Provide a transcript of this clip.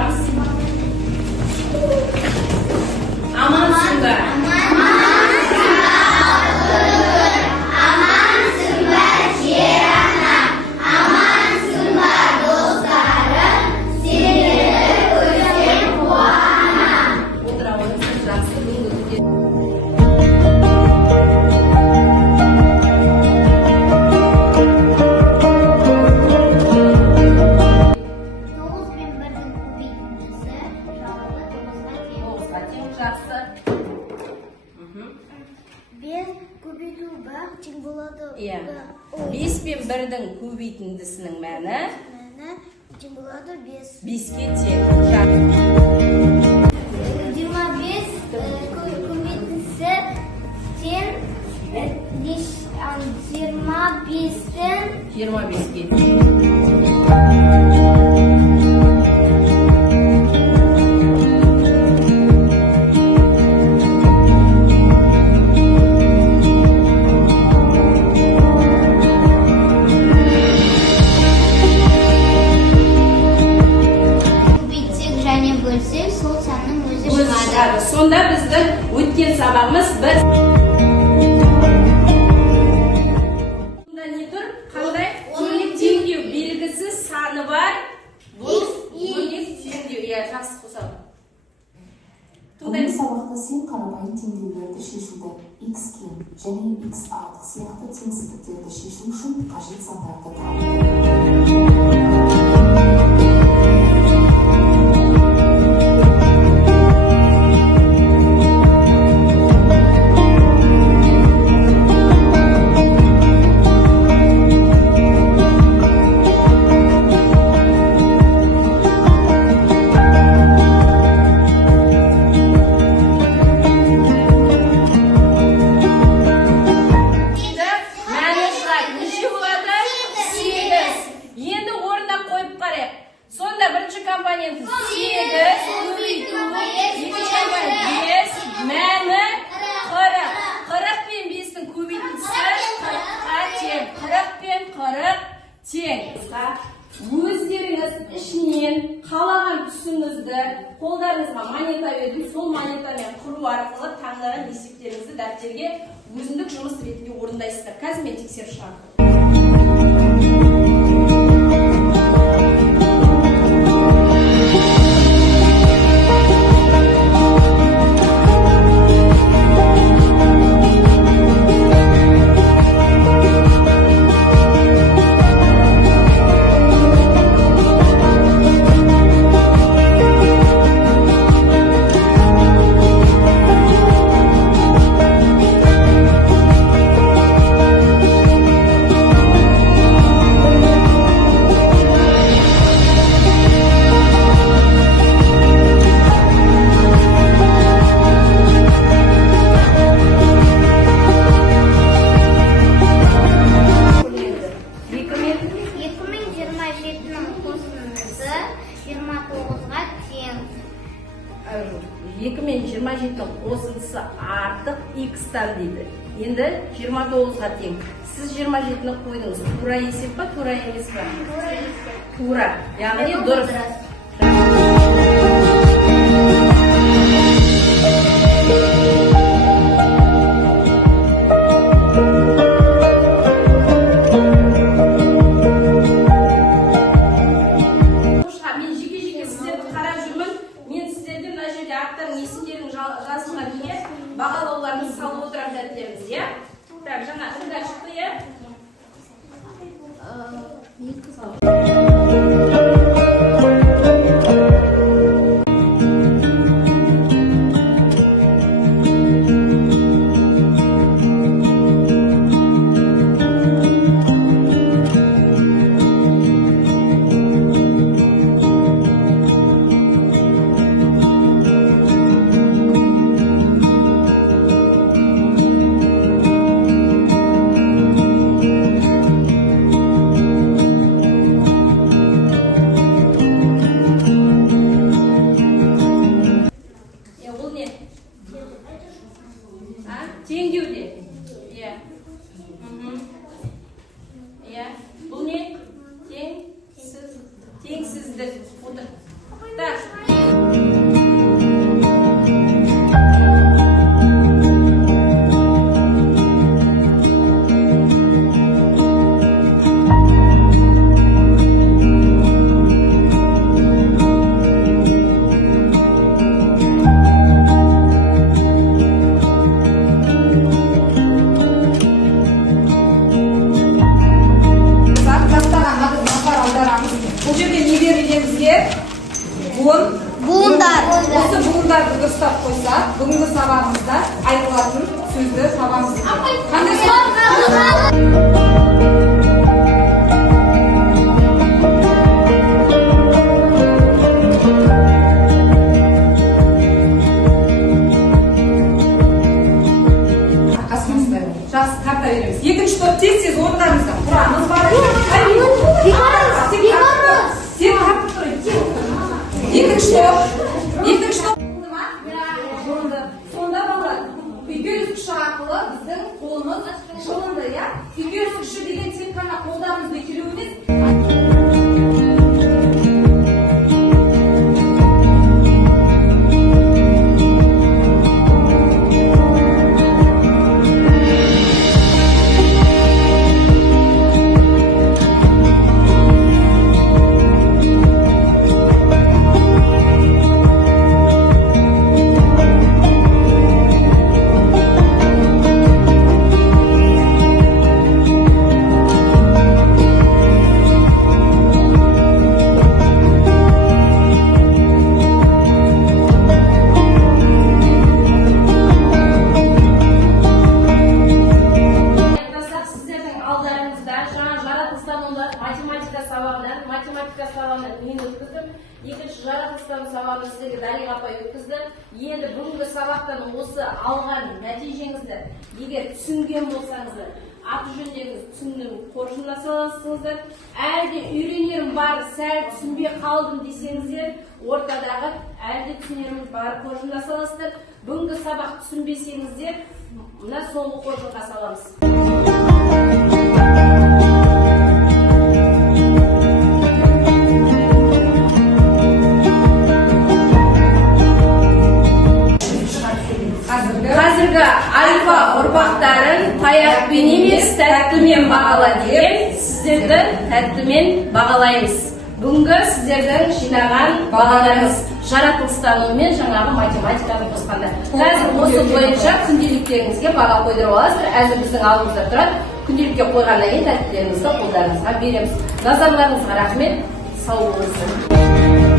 Suramız. Amansın da. Iya. 5 пен 1-дің көбейтіндісінің мәні тең болады 5. 5-ке тең. 25 көбейтіндісі тең 25-тен 25-ке. Сонда біздің өткен сабағымыз бір. Сонда не тұр? Қандай? Бөлек теңдеу белгісі саны бар. Бұл бөлек теңдеу. Иә, жақсы қосады. Бүгінгі сабақта сен қарапайым теңдеулерді шешуді, x кем және x артық сияқты теңсіздіктерді шешу үшін қажет сандарды табы. Өздеріңіз ішінен қалаған түсіңізді қолдарыңызға монета беріп, сол монетамен құру арқылы таңдаған есептеріңізді дәптерге өзіндік жұмыс ретінде орындайсыздар. Қазір мен тексеріп шығардым. Мен 27-ның қосындысы артық x-тан дейді. Енді 29-ға тең. Сіз 27-ні қойдыңыз. Тура есеп па, тура емес па? Тура. Яғни дұрыс. Бағалауларыңыз салып отырам дәттеріңіз, е? Так, жаңа тыңда шықты, е? дұрыстап қойсақ, бүгінгі сабағымызда айтылатын сөзді табамыз екен. Қандай сөз? Жақсы, қарта береміз. Екінші топ тез орындарыңыздан тұрамыз. Сен қарта тұр. Екінші топ. Сонда балалар, үйкеліс күші арқылы біздің қолымыз жылынды, иә? Үйкеліс күші деген тек қана қолдарымызды келу емес. Математика сабағынан мен өткіздім. Екінші жаратылыстану сабағын сіздерге Дариға апай өткізді. Енді бүгінгі сабақтан осы алған нәтижеңізді егер түсінген болсаңыздар, аты жөндеріңіз түсінудің қоржынына саласыңыздар. Әлде үйренерім бар, сәл түсінбей қалдым десеңіздер, ортадағы әлде түсінерім бар қоржынына саласыздар. Бүгінгі сабақ түсінбесеңіздер, мына соңғы қоржынға саламыз. Қазіргі альфа ұрпақтарын таяқпен емес, тәттімен бағала деген сіздерді тәттімен бағалаймыз. Бүгінгі сіздердің жинаған бағаларыңыз жаратылыстану мен жаңағы математиканы қосқанда. Қазір осы бойынша күнделіктеріңізге баға қойдырып аласыздар. Әзір біздің алдымызда тұрады. Күнделікке қойғаннан кейін тәттілеріңізді қолдарыңызға береміз. Назарларыңызға рахмет. Сау болыңыздар.